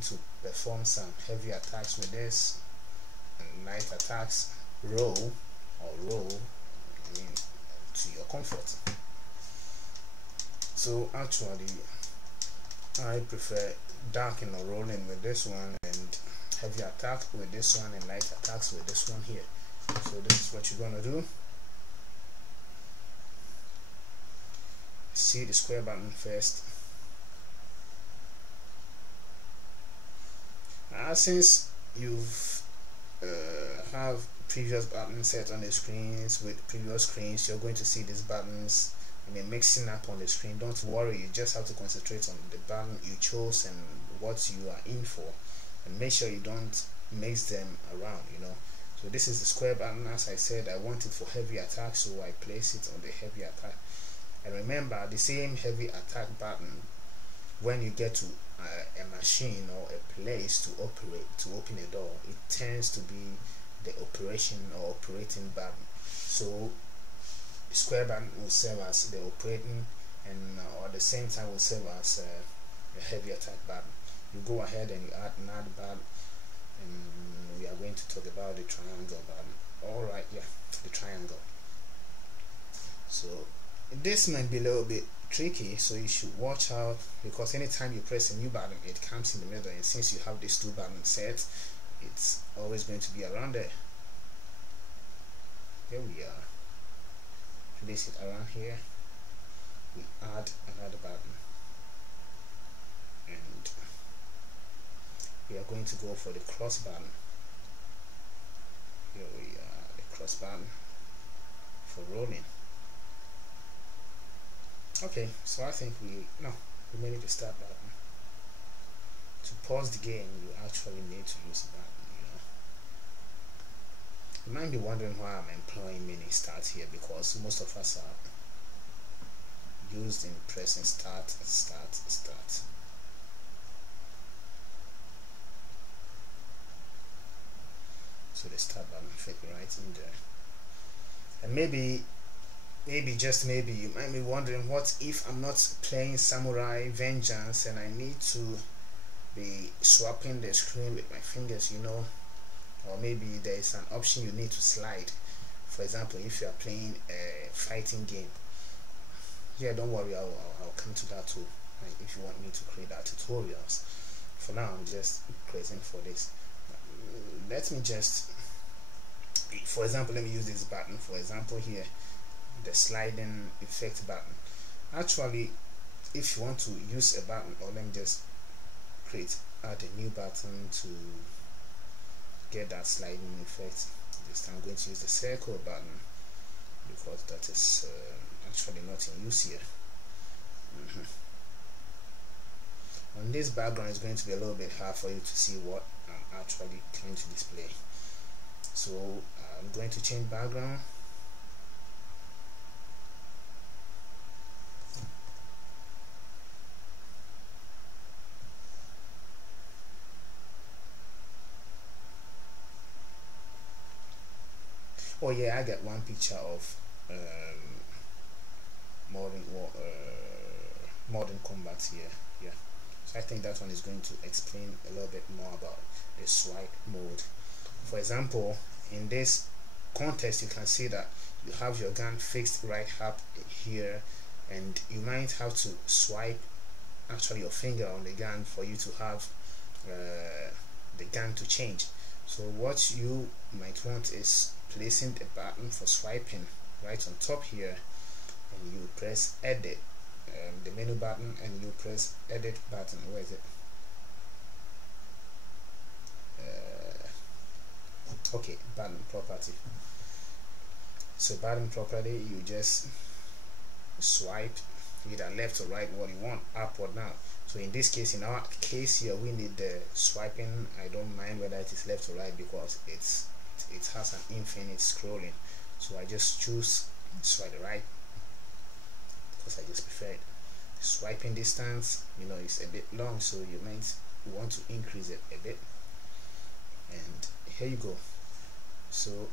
want to perform some heavy attacks with this and light attacks, roll to your comfort. So actually I prefer darking or rolling with this one, and heavy attack with this one, and light attacks with this one here. So this is what you're gonna do. See the square button first. Since you've have previous buttons set on the screens with previous screens, you're going to see these buttons mixing up on the screen. Don't worry, you just have to concentrate on the button you chose and what you are in for, and make sure you don't mix them around, So this is the square button. As I said, I want it for heavy attack, so I place it on the heavy attack. And remember, the same heavy attack button, when you get to a machine or a place to open a door, it tends to be the operation or operating button. So the square button will serve as the operating, and or at the same time will serve as a heavy attack button. You go ahead and you add another button, and we are going to talk about the triangle button. Alright, yeah, the triangle. So this might be a little bit tricky, so you should watch out, because anytime you press a new button, it comes in the middle, and since you have these two buttons set, it's always going to be around there. There we are. Place it around here. We add another button, and we are going to go for the cross button. Here we are, the cross button for rolling. Okay, so I think we may need the start button. To pause the game, you actually need to use the button. You might be wondering why I'm employing mini start here, because most of us are used in pressing start. So the start button fit right in there. And maybe just maybe you might be wondering, what if I'm not playing Samurai Vengeance and I need to be swapping the screen with my fingers, or maybe there is an option you need to slide. For example, if you are playing a fighting game. Yeah, don't worry, I'll come to that too, if you want me to create our tutorials. For now, I'm just creating for this. Let me just, for example, let me use this button. For example, here, the sliding effect button. Actually, if you want to use a button, or let me just add a new button to get that sliding effect. This time I'm going to use the circle button, because that is actually not in use here. On this background, it's going to be a little bit hard for you to see what I'm actually trying to display. So I'm going to change background. Oh yeah, I got one picture of modern combat here. Yeah, so I think that one is going to explain a little bit more about the swipe mode. For example, in this context, you can see that you have your gun fixed right up here, and you might have to swipe actually your finger on the gun for you to have the gun to change. So what you might want is placing the button for swiping right on top here, and you press edit, the menu button, and you press edit button. Where is it? Okay, button property. So button property, you just swipe either left or right, what you want, up or down. So in this case, in our case here, we need the swiping. I don't mind whether it is left or right, because it has an infinite scrolling. So I just choose swipe right, because I just prefer it. The swiping distance, is a bit long, so you might want to increase it a bit. And here you go. So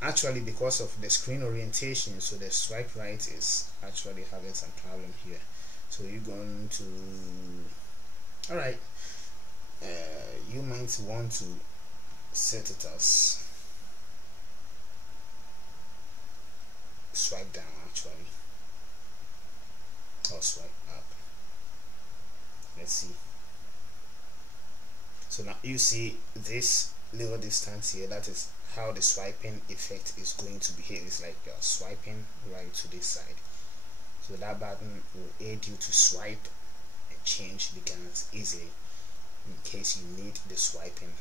actually, because of the screen orientation, so the swipe right is actually having some problem here. So you're going to Alright, you might want to set it as swipe down actually, or swipe up. Let's see. So now you see this little distance here, that is how the swiping effect is going to behave. It's like you're swiping right to this side. So that button will aid you to swipe and change the guns easily in case you need the swiping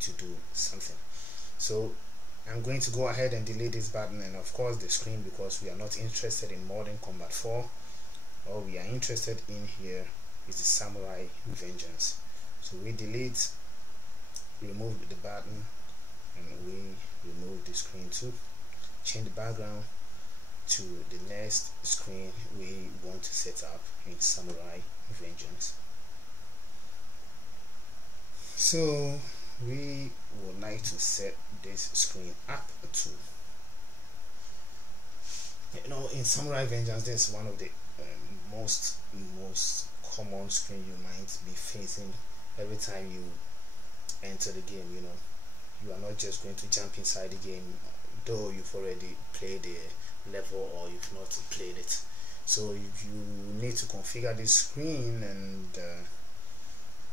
to do something. So I'm going to go ahead and delete this button and of course the screen, because we are not interested in Modern Combat 4. All we are interested in here is the Samurai Vengeance. So we delete, remove the button, and we remove the screen too. Change the background to the next screen we want to set up in Samurai Vengeance. So we would like to set this screen up to, in Samurai Vengeance, this is one of the most common screen you might be facing every time you enter the game. You are not just going to jump inside the game, though you've already played the level or you've not played it. So you need to configure this screen, and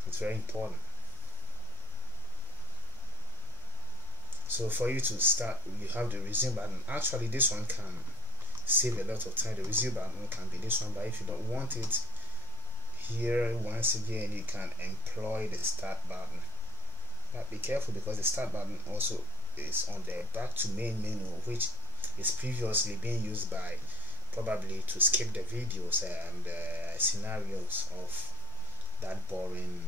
it's very important. So for you to start, you have the resume button. Actually, this one can save a lot of time. The resume button can be this one, but if you don't want it, here once again you can employ the start button. But be careful, because the start button also is on the back to main menu, which is previously being used by probably to skip the videos and scenarios of that boring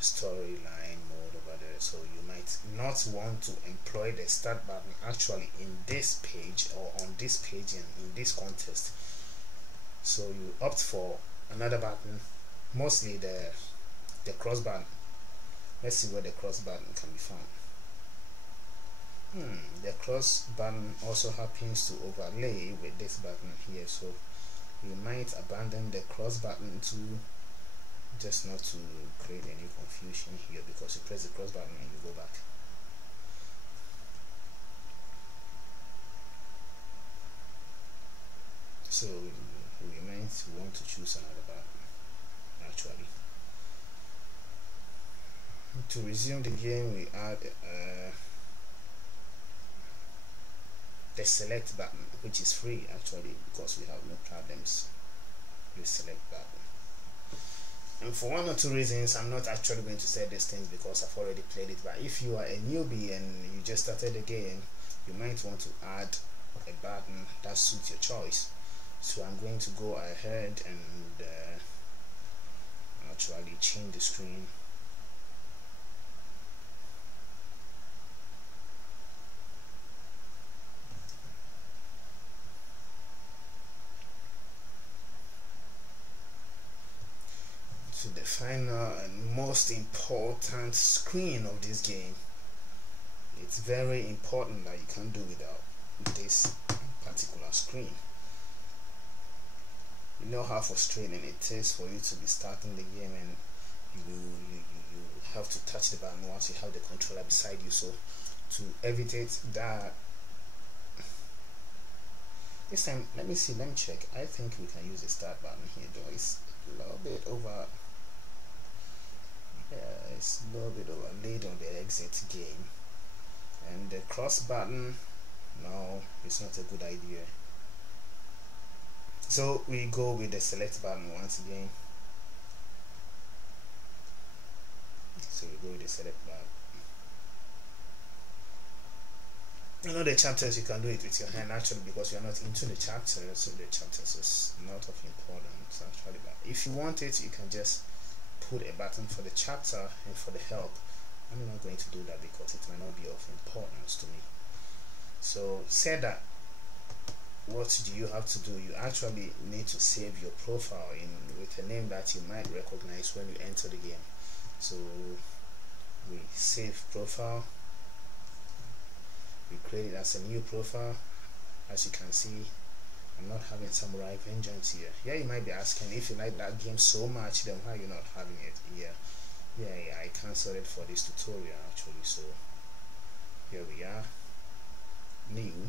storyline mode over there. So you might not want to employ the start button actually in this page or on this page and in this contest. So you opt for another button, mostly the cross button. Let's see where the cross button can be found. The cross button also happens to overlay with this button here, so you might abandon the cross button to just not to create any confusion here, because you press the cross button and you go back. So we might want to choose another button actually. To resume the game, we add the select button, which is free actually, because we have no problems with select button. And for one or two reasons, I'm not actually going to say these things because I've already played it. But if you are a newbie and you just started the game, you might want to add a button that suits your choice. So I'm going to go ahead and actually change the screen. To the final and most important screen of this game. It's very important that you can't do without this particular screen. You know how frustrating it is for you to be starting the game and you have to touch the button once you have the controller beside you. So to evitate that, this time let me check. I think we can use the start button here, though it's a little bit over. It's a little bit overlaid on the exit game, and the cross button, no, it's not a good idea. So we go with the select button once again. So we go with the select button. The chapters, you can do it with your hand actually, because you're not into the chapters, so the chapters is not of importance actually. But if you want it, you can just put a button for the chapter and for the help. I'm not going to do that because it might not be of importance to me. So say that, what do you have to do? You actually need to save your profile with a name that you might recognize when you enter the game. So we save profile, we create it as a new profile. As you can see, I'm not having Samurai Vengeance here. Yeah, you might be asking, if you like that game so much, then why are you not having it here? Yeah, I cancelled it for this tutorial actually. So here we are, new.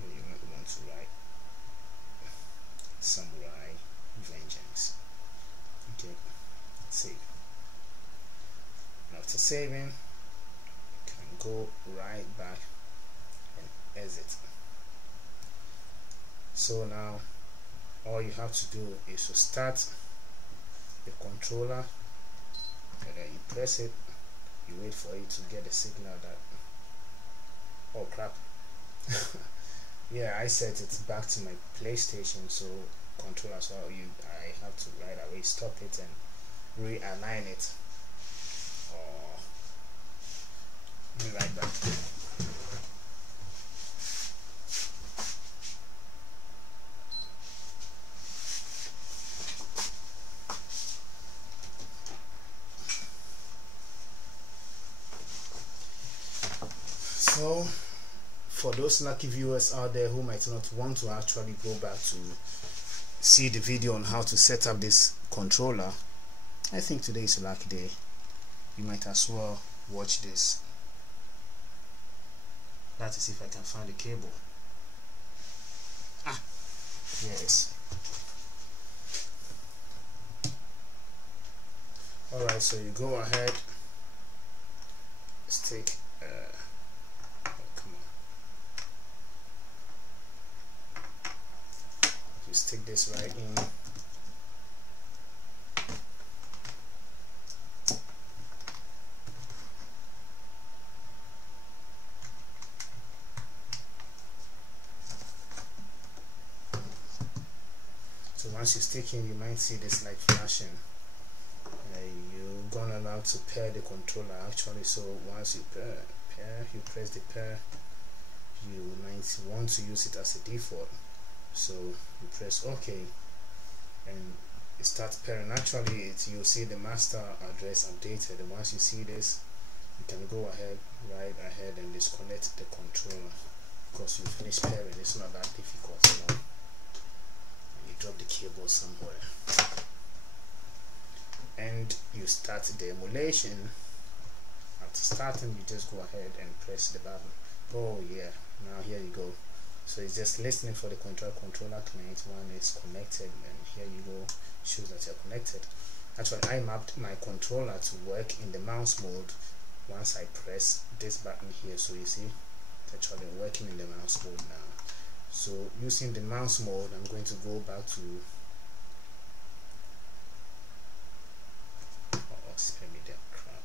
You might want to write Samurai Vengeance. Okay, save. And after saving, you can go right back and exit. So now all you have to do is to start the controller, and then you press it, you wait for it to get a signal that, oh crap. Yeah, I set it back to my PlayStation, so controller, so I have to right away stop it and realign it, or be right back. So for those lucky viewers out there who might not want to actually go back to see the video on how to set up this controller, I think today is a lucky day. You might as well watch this. That is if I can find the cable. Ah, yes. Alright, so you go ahead, stick you stick this right in. So once you stick in, you might see this light flashing. You're gonna allow to pair the controller actually. So once you pair, you press the pair. You might want to use it as a default. So you press OK and it starts pairing. Actually, you'll see the master address updated, and once you see this, you can go ahead, right ahead, and disconnect the controller because you finish pairing. It's not that difficult, you know. You drop the cable somewhere and you start the emulation. After starting, you just go ahead and press the button. Oh yeah, now here you go. So it's just listening for the controller client. One is connected, and here you go, shows that you're connected. Actually, I mapped my controller to work in the mouse mode once I press this button here. So you see, it's actually working in the mouse mode now. So using the mouse mode, I'm going to go back to spare me that crap.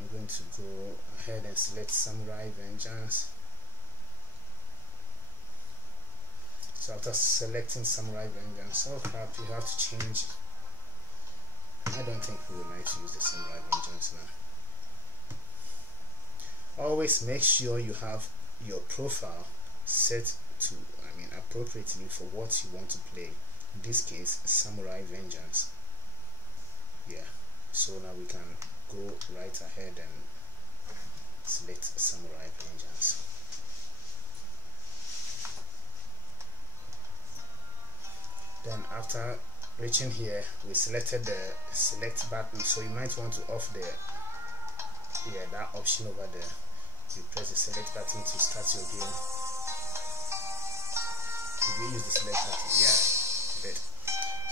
I'm going to go ahead and select Samurai Vengeance. So after selecting Samurai Vengeance, oh crap, you have to change. I don't think we would like to use the Samurai Vengeance now. Always make sure you have your profile set to, appropriately for what you want to play. In this case, Samurai Vengeance. Yeah, so now we can go right ahead and select Samurai Vengeance. Then after reaching here, we selected the select button, so you might want to off the that option over there. You press the select button to start your game. Did we use the select button? Yeah, we did.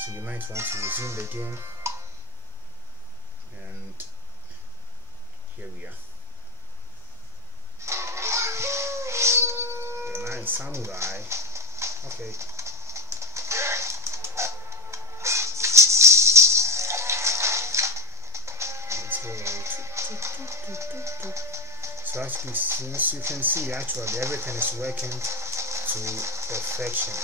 So you might want to resume the game, and here we are. We're now in Samurai. Okay. So actually, since you can see, actually everything is working to perfection.